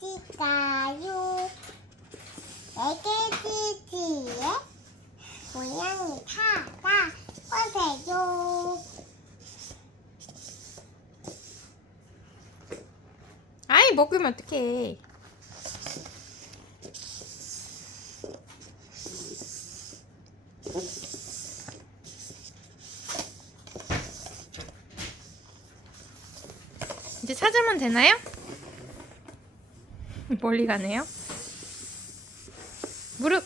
어딜까요? 애기지지에 고양이 찾아오세요. 아이 먹으면 어떡해. 이제 찾으면 되나요? 멀리 가네요. 무릎.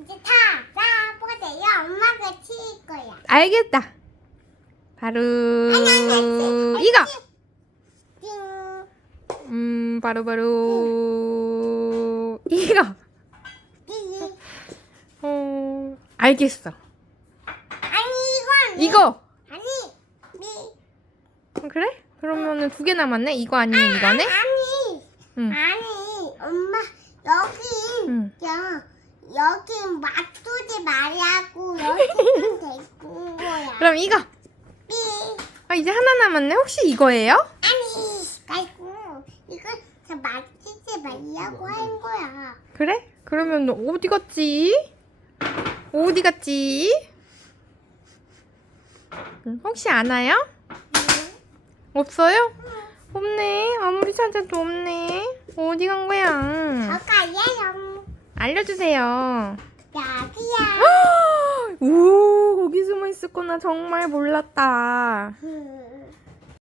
이제 찾아보세요. 엄마가 칠 거야. 알겠다. 바로 이거. 띵. 음, 바로 바로 이거. 띵. 어, 알겠어. 아니 이거. 아니 미 어, 그래? 그러면은 두 개 남았네. 이거 아니면 이거네? 아니 응. 아니 엄마 여기 응. 여기 맞추지 말라고 여기는 데리고 온 거야. 그럼 이거. 삐 아, 이제 하나 남았네. 혹시 이거예요? 아니 아이고 이거 저 맞추지 말라고 한 거야. 그래? 그러면 어디 갔지? 어디 갔지? 음, 혹시 아나요? 없어요? 없네. 아무리 찾아도 없네. 어디 간 거야? 저가예요. 알려주세요. 나 정말 몰랐다. 음.